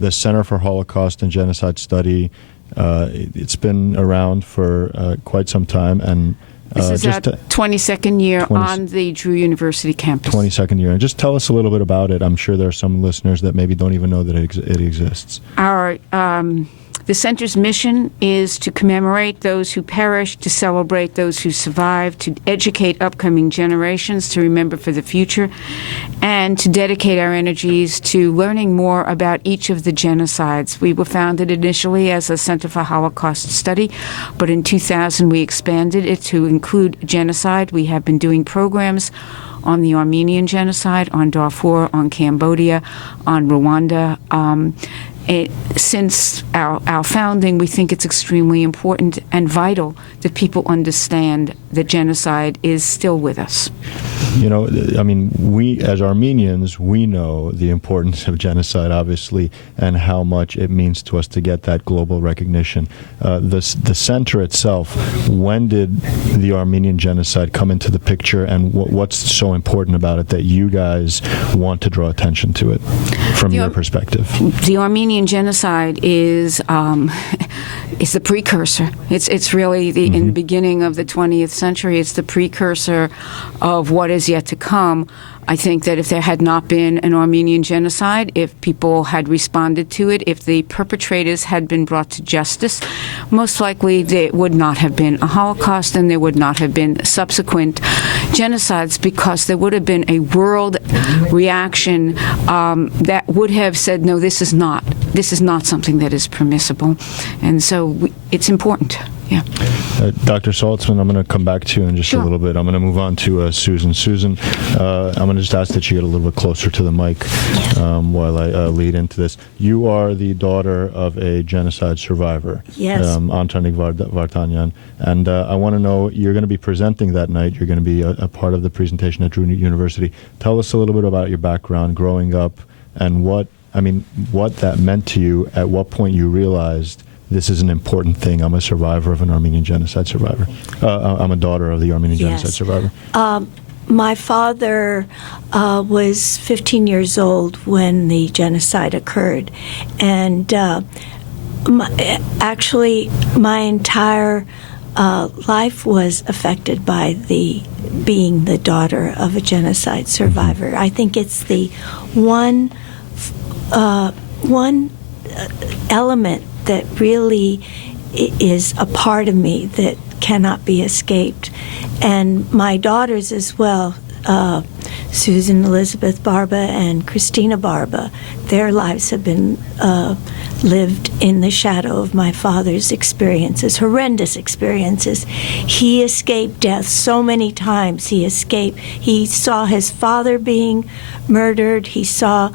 the Center for Holocaust and Genocide Study. It's been around for quite some time, and this is our 22nd year on the Drew University campus. 22nd year. And just tell us a little bit about it. I'm sure there are some listeners that maybe don't even know that it exists. The center's mission is to commemorate those who perished, to celebrate those who survived, to educate upcoming generations, to remember for the future, and to dedicate our energies to learning more about each of the genocides. We were founded initially as a Center for Holocaust Study, but in 2000 we expanded it to include genocide. We have been doing programs on the Armenian Genocide, on Darfur, on Cambodia, on Rwanda. Since our founding, we think it's extremely important and vital that people understand that genocide is still with us. You know, I mean, we as Armenians, we know the importance of genocide, obviously, and how much it means to us to get that global recognition. The center itself, when did the Armenian Genocide come into the picture, and what's so important about it that you guys want to draw attention to it from your perspective? The Armenian Genocide is the precursor. It's really in the beginning of the 20th century. It's the precursor of what is yet to come. I think that if there had not been an Armenian genocide, if people had responded to it, if the perpetrators had been brought to justice, most likely there would not have been a Holocaust and there would not have been subsequent genocides, because there would have been a world reaction that would have said, no, this is not something that is permissible. And so it's important. Yeah. Dr. Saltzman, I'm going to come back to you in just a little bit. I'm going to move on to Susan. Susan, I'm going to just ask that you get a little bit closer to the mic while I lead into this. You are the daughter of a genocide survivor, yes, Antonik Vartanyan, and I want to know, you're going to be presenting that night. You're going to be a part of the presentation at Drew University. Tell us a little bit about your background growing up and what that meant to you. At what point you realized this is an important thing. I'm a survivor of an Armenian genocide survivor. I'm a daughter of the Armenian genocide survivor. My father was 15 years old when the genocide occurred. And my entire life was affected by being the daughter of a genocide survivor. I think it's the one element that really is a part of me that cannot be escaped. And my daughters as well, Susan Elizabeth Barba and Christina Barba, their lives have been lived in the shadow of my father's experiences, horrendous experiences. He escaped death so many times. He saw his father being murdered. He saw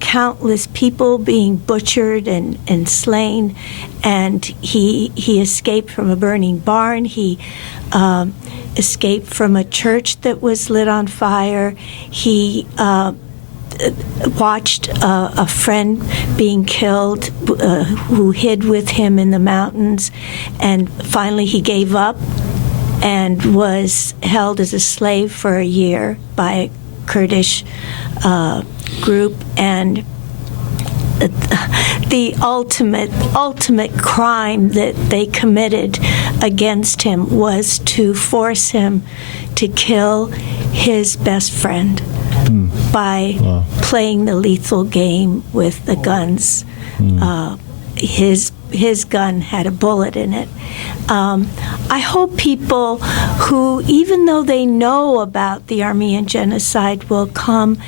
countless people being butchered and slain, and he escaped from a burning barn. He escaped from a church that was lit on fire. He watched a friend being killed who hid with him in the mountains, and finally he gave up and was held as a slave for a year by a Kurdish group. And the ultimate crime that they committed against him was to force him to kill his best friend by playing the lethal game with the guns. His gun had a bullet in it. I hope people who, even though they know about the Armenian Genocide, will come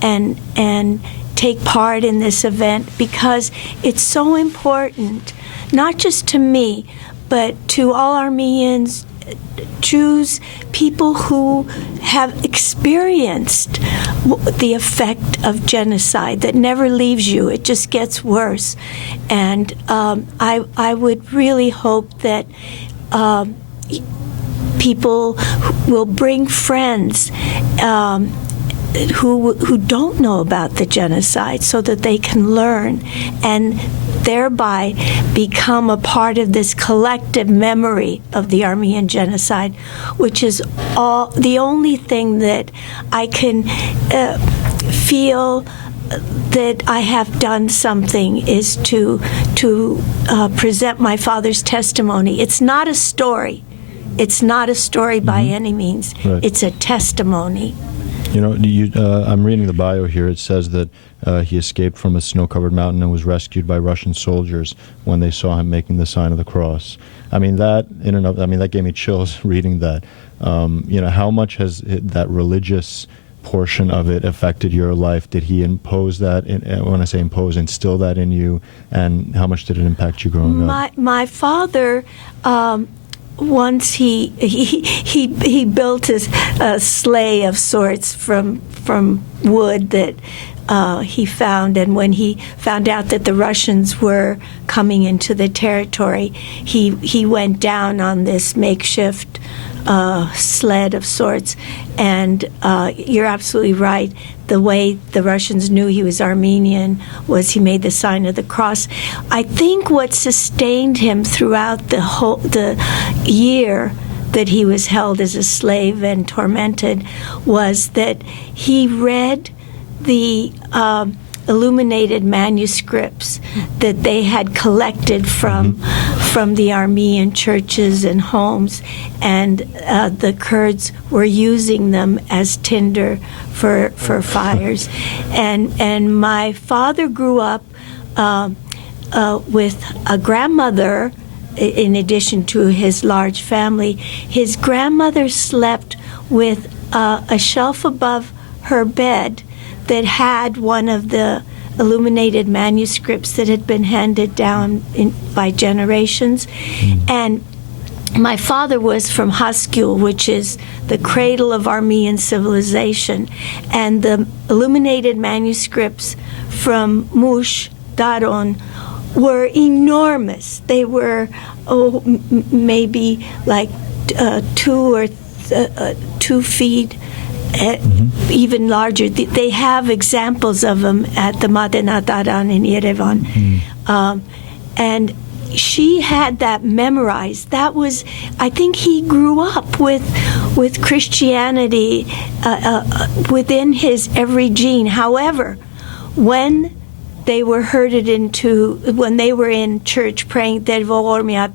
and take part in this event, because it's so important, not just to me, but to all Armenians, Jews, people who have experienced the effect of genocide that never leaves you. It just gets worse. And I would really hope that people will bring friends who don't know about the genocide, so that they can learn and thereby become a part of this collective memory of the Armenian Genocide, which is the only thing that I can feel that I have done something is to present my father's testimony. It's not a story. It's not a story by any means. Right. It's a testimony. You know, I'm reading the bio here. It says that he escaped from a snow-covered mountain and was rescued by Russian soldiers when they saw him making the sign of the cross. I mean, that that gave me chills reading that. You know, how much has that religious portion of it affected your life? Did he impose that? When I say impose, instill that in you, and how much did it impact you growing up? My father. Once he built a sleigh of sorts from wood that he found, and when he found out that the Russians were coming into the territory, he went down on this makeshift sled of sorts. And you're absolutely right. The way the Russians knew he was Armenian was he made the sign of the cross. I think what sustained him throughout the year that he was held as a slave and tormented was that he read the illuminated manuscripts that they had collected from the Armenian churches and homes, and the Kurds were using them as tinder for fires. And my father grew up with a grandmother. In addition to his large family, his grandmother slept with a shelf above her bed that had one of the illuminated manuscripts that had been handed down by generations. And my father was from Haskell, which is the cradle of Armenian civilization. And the illuminated manuscripts from Mush, Daron, were enormous. They were maybe like 2 feet, even larger. They have examples of them at the Madena Daran in Yerevan. And she had that memorized. That was, I think he grew up with Christianity within his every gene. However, when they were herded into, when they were in church praying Dervo Ormia,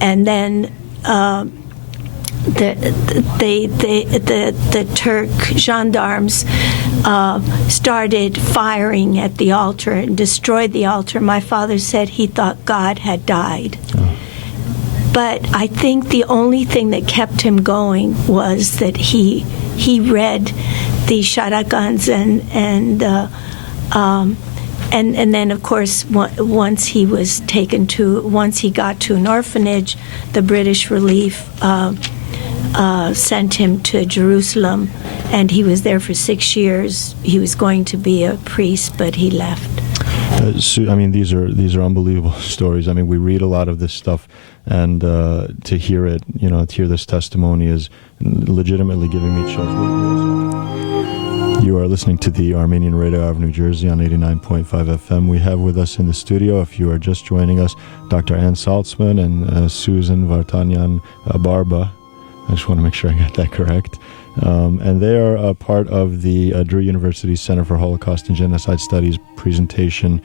and then the Turk gendarmes started firing at the altar and destroyed the altar. My father said he thought God had died. But I think the only thing that kept him going was that he read the Sharakans and then of course once he got to an orphanage, the British Relief sent him to Jerusalem, and he was there for 6 years. He was going to be a priest, but he left. Sue, I mean, these are unbelievable stories. I mean, we read a lot of this stuff, and to hear it, to hear this testimony is legitimately giving me chills. You are listening to the Armenian Radio Hour of New Jersey on 89.5 FM. We have with us in the studio, if you are just joining us, Dr. Ann Saltzman and Susan Vartanyan Barba. I just want to make sure I got that correct. And they are a part of the Drew University Center for Holocaust and Genocide Studies presentation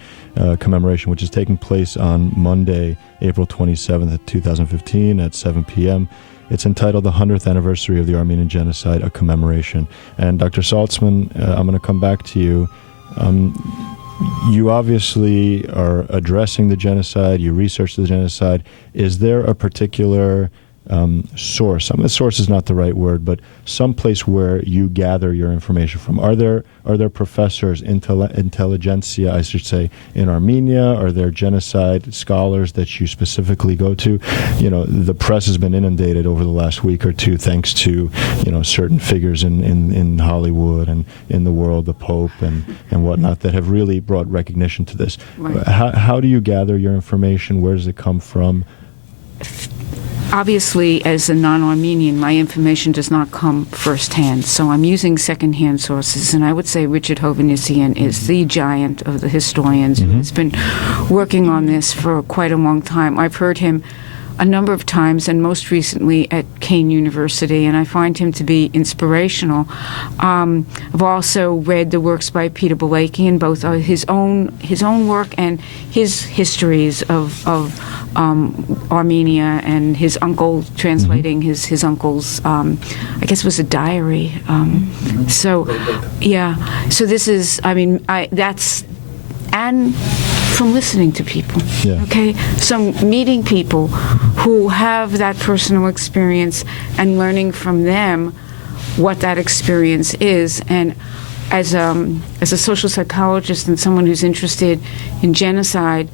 commemoration, which is taking place on Monday, April 27th, 2015 at 7 p.m. It's entitled The 100th Anniversary of the Armenian Genocide, a Commemoration. And Dr. Saltzman, I'm going to come back to you. You obviously are addressing the genocide, you research the genocide. Is there a particular source? I mean, source is not the right word, but some place where you gather your information from. Are there professors, intelligentsia, I should say, in Armenia? Are there genocide scholars that you specifically go to? The press has been inundated over the last week or two, thanks to certain figures in Hollywood and in the world, the Pope and whatnot, that have really brought recognition to this. Right. How do you gather your information? Where does it come from? Obviously, as a non-Armenian, my information does not come firsthand, so I'm using secondhand sources, and I would say Richard Hovhannissian is the giant of the historians who has been working on this for quite a long time. I've heard him a number of times, and most recently at Kane University, and I find him to be inspirational. I've also read the works by Peter Balakian, both his own work and his histories of Armenia, and his uncle translating his uncle's, I guess it was a diary. So this is, and from listening to people, okay? So meeting people who have that personal experience and learning from them what that experience is. And as a social psychologist and someone who's interested in genocide,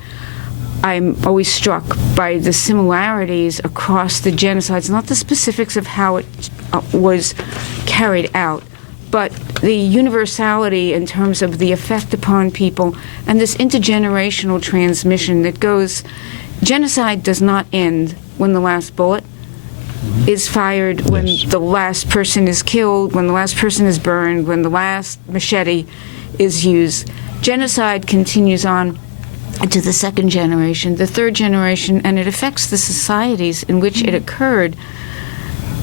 I'm always struck by the similarities across the genocides, not the specifics of how it was carried out, but the universality in terms of the effect upon people and this intergenerational transmission that goes. Genocide does not end when the last bullet is fired, when the last person is killed, when the last person is burned, when the last machete is used. Genocide continues on to the second generation, the third generation, and it affects the societies in which it occurred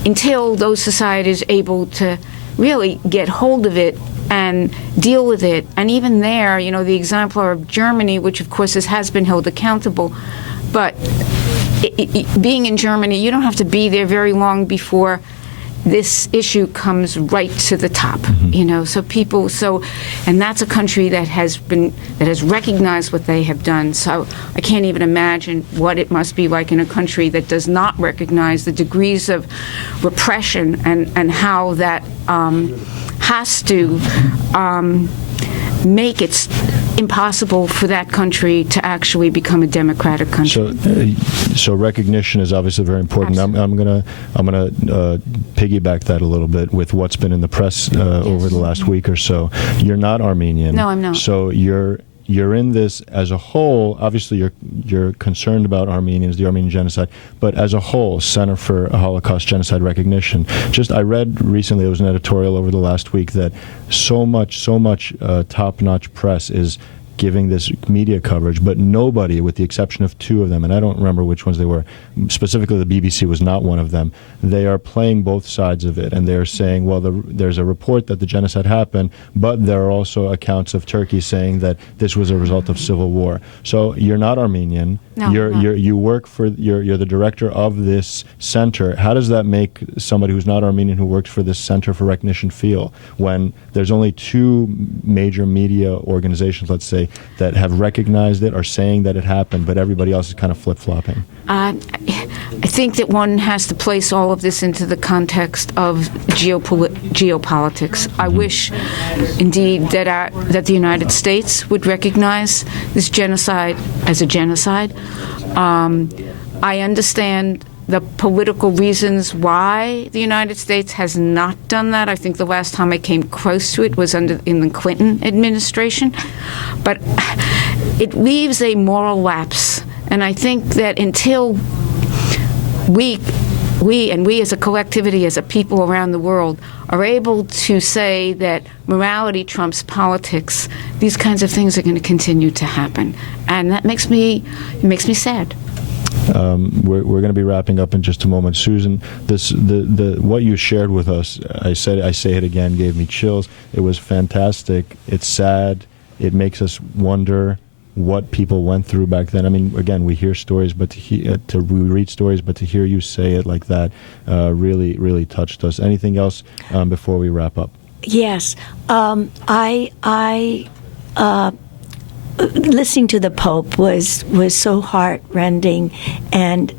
until those societies are able to really get hold of it and deal with it. And even there, the exemplar of Germany, which of course has been held accountable, but being in Germany, you don't have to be there very long before this issue comes right to the top, and that's a country that has recognized what they have done. So I can't even imagine what it must be like in a country that does not recognize the degrees of repression and how that has to make it impossible for that country to actually become a democratic country. So recognition is obviously very important. I'm gonna piggyback that a little bit with what's been in the press over the last week or so. You're not Armenian. No, I'm not. So you're in this as a whole. Obviously, you're concerned about Armenians, the Armenian Genocide, but as a whole, Center for Holocaust Genocide Recognition. I read recently, there was an editorial over the last week that so much top-notch press is giving this media coverage, but nobody, with the exception of two of them, and I don't remember which ones they were, specifically the BBC was not one of them, they are playing both sides of it, and they're saying, well, there's a report that the genocide happened, but there are also accounts of Turkey saying that this was a result of civil war. So you're not Armenian. No, you work for, you're the director of this center. How does that make somebody who's not Armenian who works for this Center for Recognition feel when there's only two major media organizations, let's say, that have recognized it, are saying that it happened, but everybody else is kind of flip-flopping? I think that one has to place all of this into the context of geopolitics. I wish, indeed, that the United States would recognize this genocide as a genocide. I understand the political reasons why the United States has not done that. I think the last time I came close to it was in the Clinton administration. But it leaves a moral lapse. And I think that until we as a collectivity, as a people around the world, are able to say that morality trumps politics, these kinds of things are going to continue to happen. And that makes me sad. We're going to be wrapping up in just a moment. Susan, what you shared with us, I say it again, gave me chills. It was fantastic. It's sad. It makes us wonder what people went through back then. I mean, again, we hear stories, but we read stories, but to hear you say it like that really, really touched us. Anything else before we wrap up? Yes, listening to the Pope was so heart-rending, and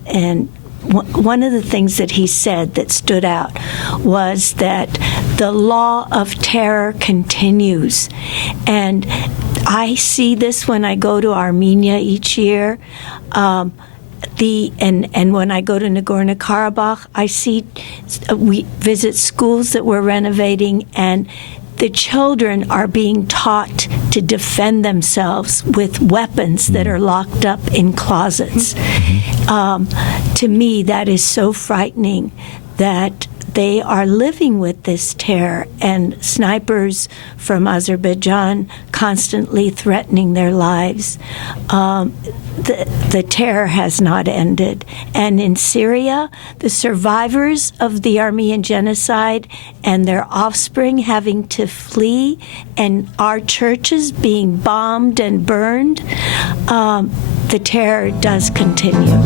one of the things that he said that stood out was that the law of terror continues. And I see this when I go to Armenia each year. And when I go to Nagorno-Karabakh, we visit schools that we're renovating, and the children are being taught to defend themselves with weapons that are locked up in closets. To me, that is so frightening that they are living with this terror, and snipers from Azerbaijan constantly threatening their lives. The terror has not ended. And in Syria, the survivors of the Armenian Genocide and their offspring having to flee, and our churches being bombed and burned, the terror does continue.